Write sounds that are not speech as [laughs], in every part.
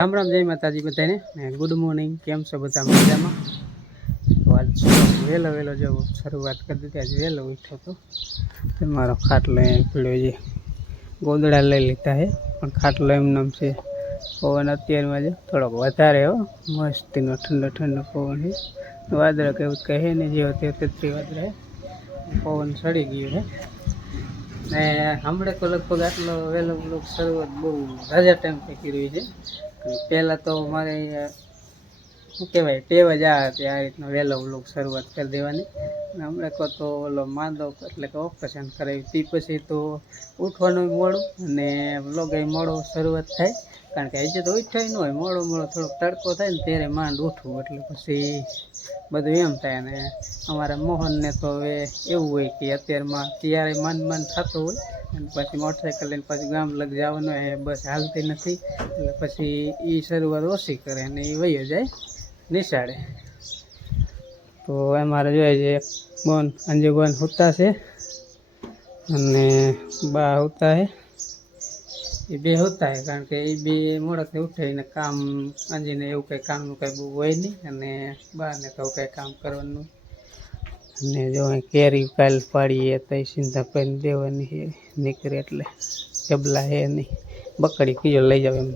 રામ રામ, જય માતાજી બધાને. ગુડ મોર્નિંગ કેમ છો બધા? મજામાં? તો આજ વહેલો વહેલો જો શરૂઆત કરી દીધી. આજે વહેલો ઉઠ્યો હતો મારો ખાટલો એમ પીળો છે. ગોદડા લઈ લીધા છે. પણ ખાટલો એમનેમ છે. પવન અત્યારમાં જો થોડોક વધારે હો. મસ્તીનો, ઠંડો ઠંડો પવન છે. વાદળા કેવું કહે ને જેવો તે તેત્રી વાદળા પવન સડી ગયું છે. ને હમણાં તો લગભગ આટલો વહેલો શરૂઆત બહુ રાજા ટાઈમથી કરી છે. અને પહેલાં તો મારે શું કહેવાય, ટેવ જ આ હતી આ રીતનો વહેલો બ્લોક શરૂઆત કરી દેવાની. અને હમણાં કહો તો ઓલો માંદો એટલે કે ઓપરેશન કરાવી તે પછી તો ઉઠવાનું મોડું અને બ્લોગ મોડો શરૂઆત થાય. કારણ કે હજી તો ઉઠાય ન હોય. મોડો મોડો થોડોક તડકો થાય ને ત્યારે માંડ ઉઠવું. એટલે પછી બધું એમ થાય. અને અમારા મોહનને તો હવે એવું હોય કે અત્યારમાં ત્યારે માંડ માંડ થતું હોય. અને પછી મોટરસાઇકલ લઈને પછી ગામ લગ જવાનું એ બસ હાલતી નથી. એટલે પછી એ શરૂઆત ઓછી કરે અને એ વયો જાય, નિશાળે. તો અમારે જોઈએ છે, બોન અંજુબન હુતા છે અને બા હુતા છે. એ બે હોતા હે કારણ કે એ બે મોડકથી ઉઠીને કામ અંજીને એવું કંઈ કામનું કંઈ બહુ હોય નહીં અને બહારને તો કંઈ કામ કરવાનું અને જો કેરી કાલ પાડીએ તો એ સિંધા કરીને દેવાની છે. નીકળે એટલે જબલા હે નહીં. બકડી કીજો લઈ જાવ એમ.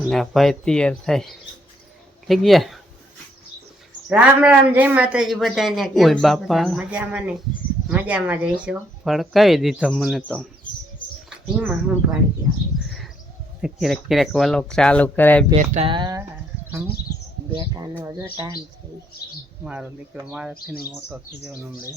અને આ ભાઈ તૈયાર થાય. થઈ ગયા? રામ રામ જય માતાજી બધાને. ઓય બાપા. મજામાં ને? મજામાં જઈશો? ફડકાવી દીધો મને તો. એમાં હું પાડી ગયા ક્યારેક ક્યારેક વલોક ચાલુ કરાય બેટા. હમ બેટા નો જો ટાઈમ છે. મારો દીકરો મારાથી ને મોટો થઈ ગયો હમણાં.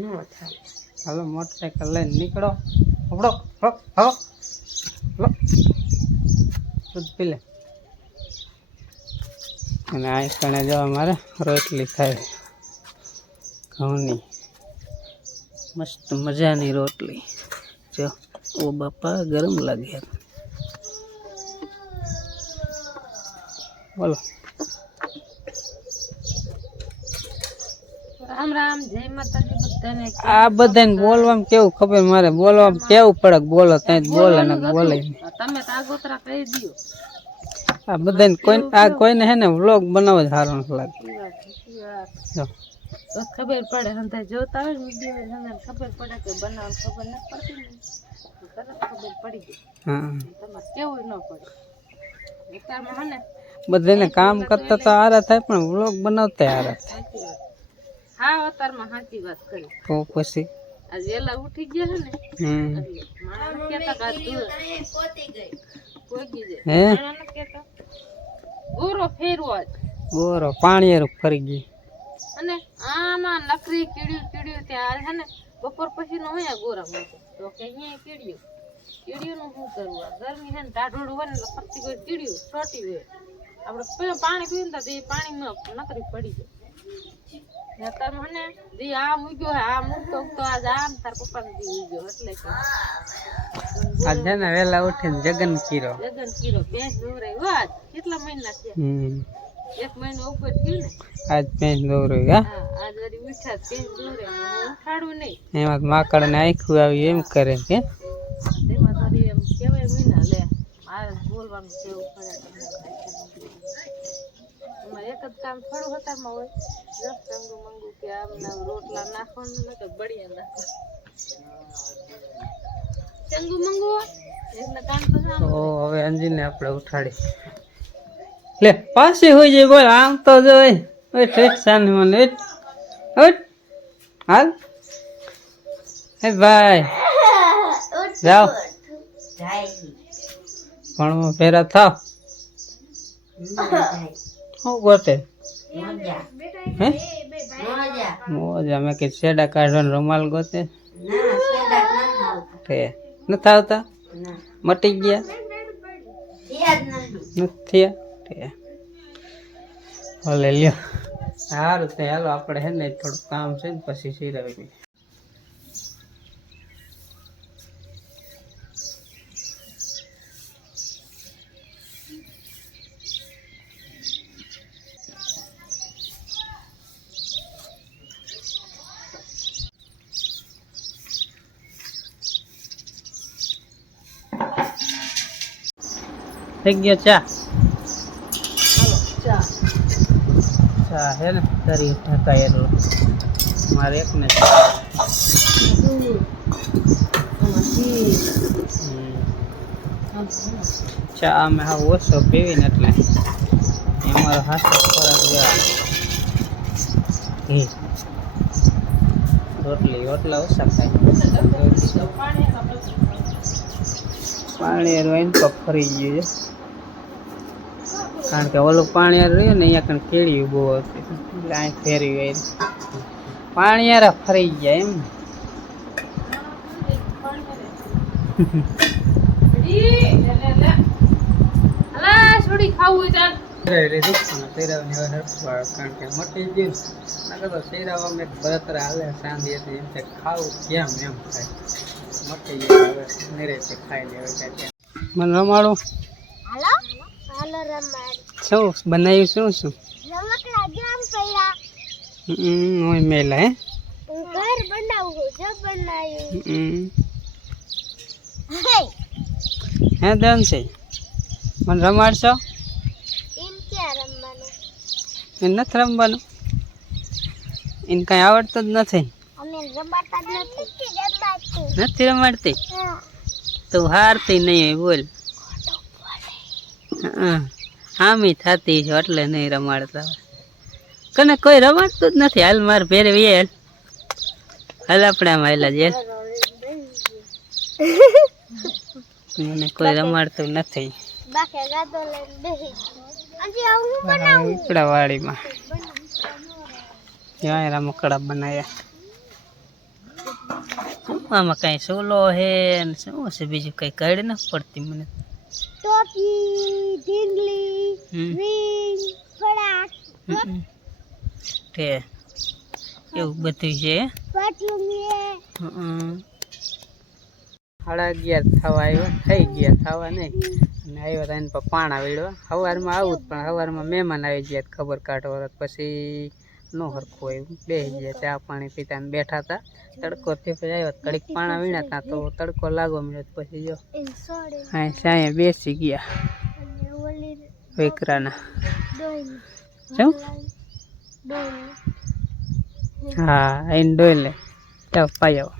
નો થાય. હાલો મોટરસાઇકલ લઈને નીકળો. ઉપડો હો હો લો દૂધ પી લે. અને આ કણે જો અમારે રોટલી ખાય ઘઉંની. મસ્ત મજાની રોટલી. જો ઓ બાપા ગરમ લાગે. બોલો. રામ રામ જય માતાજી બધાને. આ બધાને બોલવામાં કેવું ખબર મારે? બોલવામાં કેવું પડે બોલો ત્યાં બોલે ને બોલે. તમે તો આગોતરા કહી દો આ બધાને કોઈ આ કોઈને હે ને વ્લોગ બનાવવો જ સારો નથી લાગે ખબર પડે હંતા જોતા હોય વીડિયો હંતા ખબર પડે કે બનાવ ખબર ન પડતી ને. તરત ખબર પડી ગઈ. હા. તમારે કેવું ન પડે. વિસ્તારમાં હે ને બધાને કામ કરતા તો આરા થાય પણ વ્લોગ બનાવતા આરા થાય. હા અવતારમાં સાચી વાત કરી. તો પછી? આજ વેલા ઉઠી ગયા ને હમ. માણસ કહેતા કે પોતી ગઈ પોગી જાય. હે માણસ કેતા ગોરો ફેરવો આજ બોરો પાણી ફરી ગઈ અને આમાં નકરી કીડ્યું કીડ્યું ત્યાં છે ને બપોર પછી નો હોય ગોરા મૂકે તો કે અહીંયા કીડ્યું. કીડ્યું નું શું કરવું ગરમી છે ને ટાઢોડું હોય ને ફરતી કોઈ કીડ્યું છોટી હોય. આપણે પાણી પીવું તો એ પાણીમાં નકરી પડી જાય. ને તમે મને દી આ મૂક્યો આ મૂકતો મૂકતો આજ આમ તાર પપ્પાને દી એટલે કે. આજ છે ને વહેલા ઉઠીને જગન કીરો. જગન કીરો ભેંસ દોરાઈ વાત કેટલા મહિના હમ. એક મહિનો ઉપર થયું ને? આજ હા. હા આજ વળી ઉઠ્યા ભેંસ દોરે હું ઉઠાડું નહીં. એમાં માકડ ને આખું આવી એમ કરે કે તેમાં એમ કેવાય મહિના બોલવાનું કેવું પડે એમાં એક જ કામ થોડું હતામાં હોય. જો ચંગુ મંગુ કે આમ ને આમ રોટલા નાખવાનું ને તો બળિયા નાખવાનું. ચંગુ મંગુ એટલે કામ તો તો હવે અંજીને આપણે ઉઠાડી લે પાસે હોય જાય બોલ આમ તો જોઈ ઓય ઠેક સાને મને [laughs] ઉઠ ઉઠ હાલ. હે ભાઈ. જાઓ. ભણવા ફેરા થાવ. શું ગોતે? હે? મોજા, મેં કે શેડા કાઢવાનો રૂમાલ ગોતે. તે નથી આવતા? મટી ગયા? નથી ભલે લ્યો. સારું તે હાલો, આપણે હે ને થોડું કામ છે ને, પછી સિરાવી થઈ ગયો ચા. ચા. ચા હે ને તારી ઢકાય એટલો મારે એક ને ચા. અમે હા ઓછો પીવીને એટલે અમારો હાથ ખોરાક લેવા. ઘી. રોટલી રોટલા ઓછા ખાય. પાણી રોઈને તો ફરી ગયું છે કારણ કે ઓલું પાણી યાર રહ્યું ને અહીંયા કણ કેળ્યું બહુ હતી. એટલે અહીં ફેરી ગઈ પાણી યાર ફરી ગયા એમ. મને રમાડું હાલો હાલો રમાડ શું બનાવ્યું શું? શું રમકડા જામ પડ્યા હમ ઓય મેલા, હે? હું ઘર બનાવું જો બનાવ્યું હમ. હે હે દન છે. મને રમાડશો? ઇન ક્યાં રમવાનું એ નથી રમવાનું. એને કાંઈ આવડતું જ નથી. અમે રમાતા જ નથી રમાતું નથી રમાડતી? હા તો હારતી નહીં હોય, બોલ. હા હામી થતી છે એટલે નહીં રમાડતા. કને કોઈ રમાડતું જ નથી. હાલ માર ભેરે વી હાલ. હાલ આપણે આમ હાલા. જેલ મને કોઈ રમાડતું નથી. ઉપડા વાડીમાં ત્યાં રમકડા બનાવ્યા આમાં કઈ સોલો હે શું છે બીજું કઈ કઈ ન પડતી મને. ટોપી ઢીંગલી રીંગ ફળાક. તે એવું બધું છે. સાડા અગિયાર થવા આવ્યો થઈ ગયા થવા નહીં અને આવ્યા હતા એને પર પાણા વેડવા. સવારમાં આવું પણ સવારમાં મહેમાન આવી ગયા ખબર કાઢવા. પછી ન હરખું આવ્યું બેસી ગયા ચા પાણી પીતા ને બેઠા હતા તડકો થી પછી આવ્યો કડીક પાણા વીણા હતા તો તડકો લાગો મળ્યો પછી જો હા સાંયે બેસી ગયા વેકરાના. ડોઈ શું? ડોઈ હા એને ડોલે ચાલ પાયો.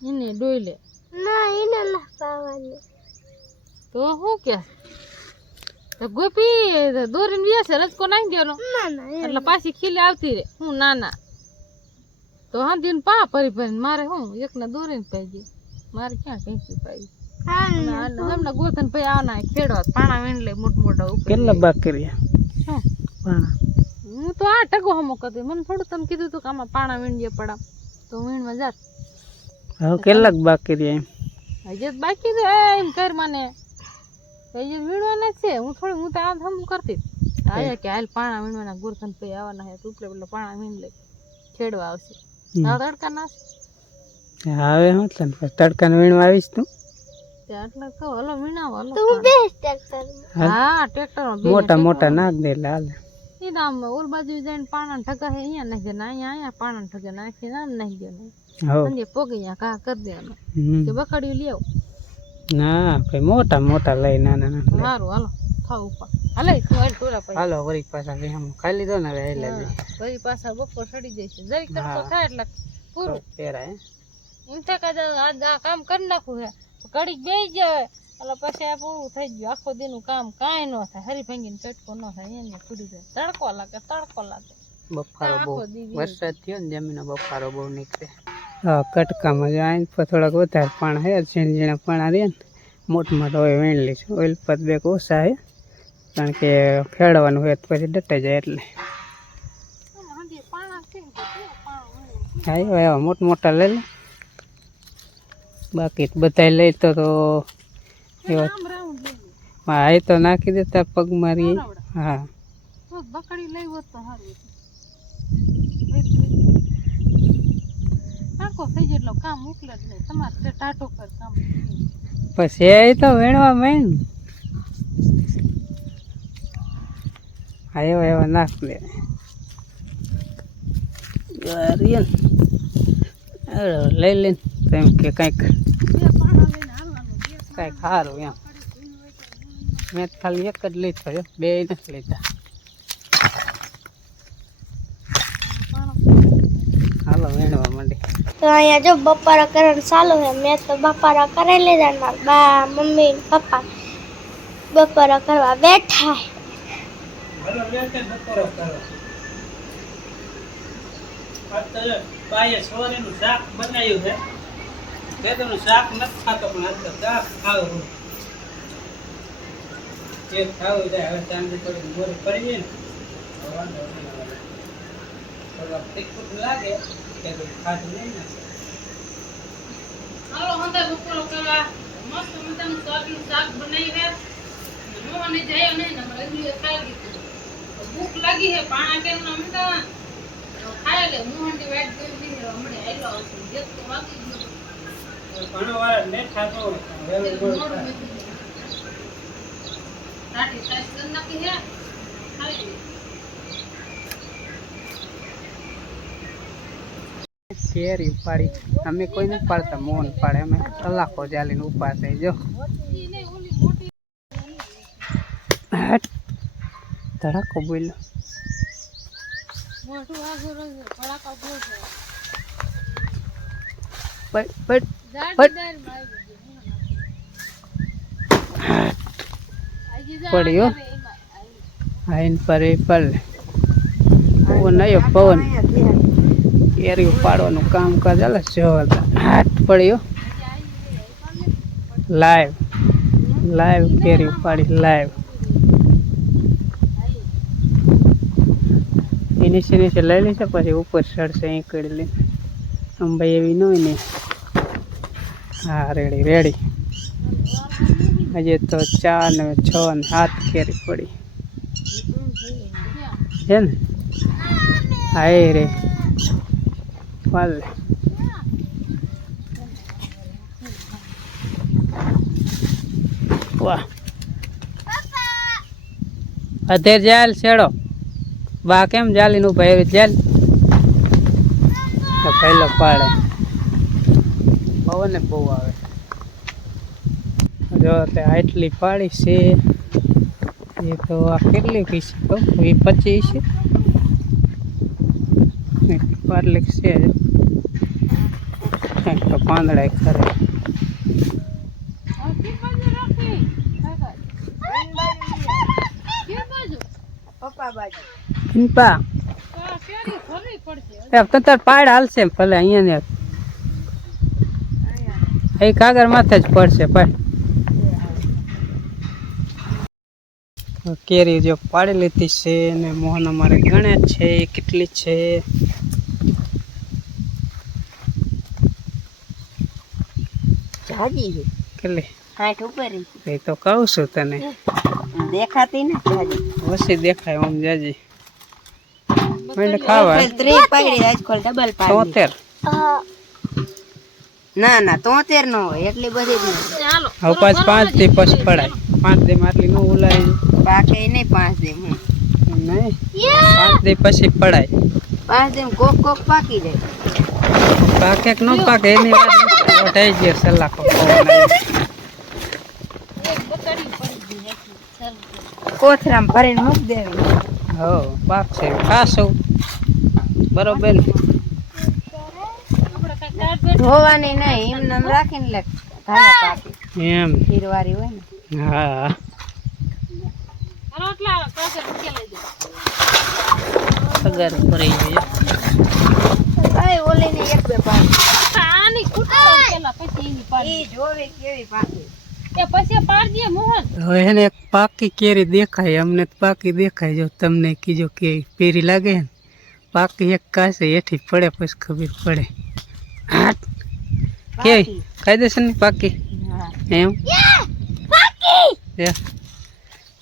એને ડોઈ લે ના એને ના પાવાની. તો શું કે? ગોપી દોરીને વ્યાસે રજકો નાખી દેવાનો. ના ના એ એટલે પાછી ખીલે આવતી રે હું નાના. તો હાંધીને પા ભરી ભરીને મારે હું એકને દોરીને પાઈ મારે ક્યાં ટેન્શન પાઈ? હા એમને ગોતન ભાઈ આવના ખેડવા પાણા વીણ લે મોટ મોટા ઉપર કેટલા બાકી રહ્યા શું? પાણા. હું તો આ ટકો હમો કરતી મને થોડું તમે કીધું હતું કે આમાં પાણા વીણજે પડા. તો વીણમાં જાત. હવે કેટલાક બાકી રહ્યા એમ? હજી તો બાકી છે એમ કર મને વીણવાના છે. હું થોડી હું તો આ હમ કરતી. આયા કે હાલ પાણા વીણવાના ગુરખન ભાઈ આવવાના છે તું પેલા પાણા વીણ લે. ખેડવા આવશે. હમ. તડકા ના હવે હું છે તડકા વીણવા આવીશ તું? તે એટલે કહો હલો વીણાવો હલો. તું બે ટ્રેક્ટર હા ટ્રેક્ટર મોટા મોટા નાખ દે એટલે હાલે. એ તો આમ ઓલ બાજુ જઈને પાણા ઠગા હે અહીંયા નાખી ના અહીંયા અહીંયા પાણા ઠગા નાખી ના નાખી દે. હો અને પોગી અહીંયા ઘા કરી દેવાનું. કે બકડ્યું લઈ આવ ના ભાઈ મોટા મોટા લઈ ના ના ના સારું હાલો ઉપર. હાલે તું હાલ ટોરા પછી હાલો વરી પાછા આમ ખાઈ લીધો ને હવે એટલે જ પછી બપોર સડી જાય છે. જરીક તો થાય એટલે પૂરું. પહેરાય એમ થાય કે આજ આ કામ કરી નાખું હે તો ઘડીક બેસી જાય. એટલે પછી આ પૂરું થઈ ગયું. આખો દીનું કામ કાંઈ ન થાય. હરી ભાંગીને પેટકો ન થાય. એને પૂરું થાય તડકો લાગે તડકો લાગે. બફારો બહુ વરસાદ થયો ને જમીનો બફારો બહુ નીકળે. હા, કટકામાં જો આઈને પર થોડાક વધારે પાણા હે, ઝીણ ઝીણા પાણા આવે ને મોટા મોટા હોય વીણ લઈશું ઓઇલ પર બેક ઓછા હે, કારણ કે ફેડવાનું હોય તો પછી ડટાઈ જાય એટલે છે? હા, એવા એવા મોટા મોટા લઈ લે બાકી બધા લઈ તો તો એવા. હા, એ તો નાખી દેતા પગ મારી હા બકડી લઈ તો સારું હતું. થઈ જાય એટલે કામ ઉકલે જ નહીં. તમારે ટાટો કર કામ પછી એ તો વેણવા મેન હા, એવા નાખ લે. લઈ લઈને એમ કે કંઈક બે પાણા લઈને હાલવાનું બે કાંઈ સારું એમ. મેં ખાલી એક જ લીધો, બે નથી લીધા હાલો વેણવા માંડી તો અહીંયા જો બપોરા કરવાનું ચાલુ છે. મેં તો બપોરા કરી લીધા મારા બા, મમ્મી પપ્પા બપોરા કરવા બેઠા શાક બનાવ્યું શાક નથી લાગે. હાલો હંધા બપોરો કરવા. મસ્ત મજાનું શાકનું શાક બનાવી હે મોહને જાય નહીં ને ખાઈ લીધું. ભૂખ લાગી હે પાણા કેમ ના ખાય લે. મોહનની વાટ જોઈ લીધી હમણે આયલો જેક તો વાગી ગયો. ઘણો વાર નહીં ખાતો. રાઠી સાઈઝ હે ખાઈ કેરી ઉપાડી. અમે કોઈ નથી પાડતા મોન પાડે. અમે કલાકો ચાલીને ઉપાડ થઈ જો. ધડાકો બોલ્યો. પડ્યો. આઈન પર પર. પવન પવન. કેરી ઉપાડવાનું કામ હાલે જોરદાર. હાથ પડ્યો. લાઈવ લાઈવ કેરી ઉપાડી લાઈવ નીચે નીચે લઈ લેશે પછી ઉપર ચડશે અહીં કરી લે. અંબાઈ એવી ન હોય ને. હા રેડી રેડી હજી તો ચાર ને છ ને સાત કેરી પડી. છે ને? હા રે. વાલ વાહ અધેર જાલ છેડો. બા કેમ જાલીનું એવી જાલ. તો પહેલો પાડે. પવન બહુ આવે. જો તે આટલી પાડી છે. એ તો આ કેટલી પીસ તો વી પચીસ છે. પાટલીક છે. તો પાંદડા ખરે પાડ હાલશે ભલે અહીંયા ને. કાગર માથે જ પડશે પણ કેરી જો પાડી લીધી છે ને મોહન અમારે ગણે છે કેટલી છે? જાજી છે. કેટલી? હાથ ઉપર એ તો કહું છું તને. દેખાતી ને જાજી ઓછી દેખાય ઓમ જાજી. મને ખાવા. ત્રીસ પકડી આજકાલ ડબલ પાડી. તોતેર ના ના તોતેર નો હોય એટલી બધી નહીં હવે પાંચ પાંચ દી પછી પડાય. પાંચ દે આટલી ન ઉલાય. પાકે નહીં પાંચ દે હું નહીં. પાંચ દે પછી પડાય. પાંચ દે કોક કોક પાકી જાય. પાકે કે ન પાકે એની વાત. વઢાઈ ગયો. ચાલ. કોથરામ ભરીને મૂક દેવી. હો પાક છે ખાશું. બરોબર ને? આપણે કઈ કાર્ડ ધોવાની નહીં એમ નામ રાખીને લે પાકી એમ. ખીરવારી હોય ને. હા. રોટલા કાસે મૂકી લઈ દે પગાર પડી ગયો. આય ઓલી ને એક બે પાકી આની કુટારો કેલા પછી એની પાડી. ઈ જોવે કેવી પાકી. પાડી હવે એને એક પાકી કેરી દેખાય અમને પાકી દેખાય. જો તમને કીજો કે પેરી લાગે ને પાકી એક કાશે હેઠી પડે પછી ખબર પડે. હાટ. કેવી કાયદેસરની પાકી હા એમ એ.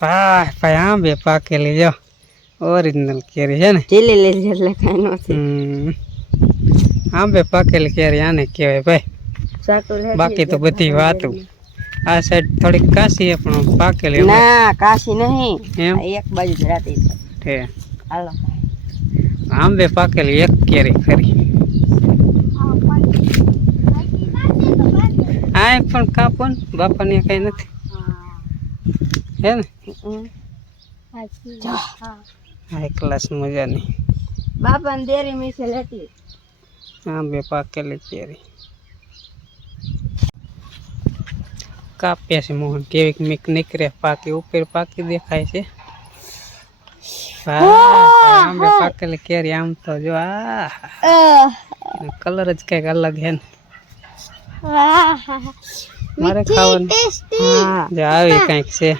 ભાઈ ભાઈ આમ બે પાકેલી જો ઓરિજિનલ કેરી છે ને ચીલી લીધી એટલે કઈ નથી હમ. આંબે પાકેલી કેરી આને કહેવાય ભાઈ સાટું લે બાકી તો બધી વાતું આ સાઈડ થોડીક કાશી છે પણ પાકેલી એમ ના કાશી નહીં એમ આ એક બાજુ જ રાતી છે. છે હાલો આંબે પાકેલી એક કેરી ખરી કાંઈ પણ કાપો ને બાપાને કાંઈ નથી. હે. ને? હાઈ ક્લાસ મજાની. બાપા ને દેરી મીસે લેતી. હા બે પાકેલી કેરી કાપ્યા છે મોહન. કેવીક મીક નીકળે પાકી ઉપર પાકી દેખાય છે. આંબે પાકેલી કેરી આમ તો જો આ. કલર જ કંઈક અલગ હે ને. મારે ખાવાનું. હા. જો આવી કંઈક છે.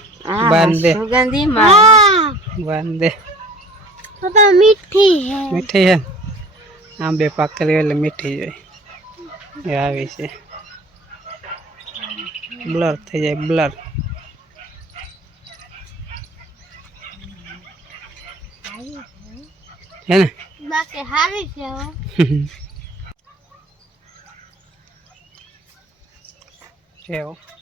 બાંધે સુગંધી માં બાંધે મીઠી હે. મીઠી હે. ને? આંબે પાકેલી એટલે મીઠી જોઈ. એ આવી છે. બ્લર થઈ જાય બ્લર. હે ને? બાકી હારી છે [laughs] હો કેવું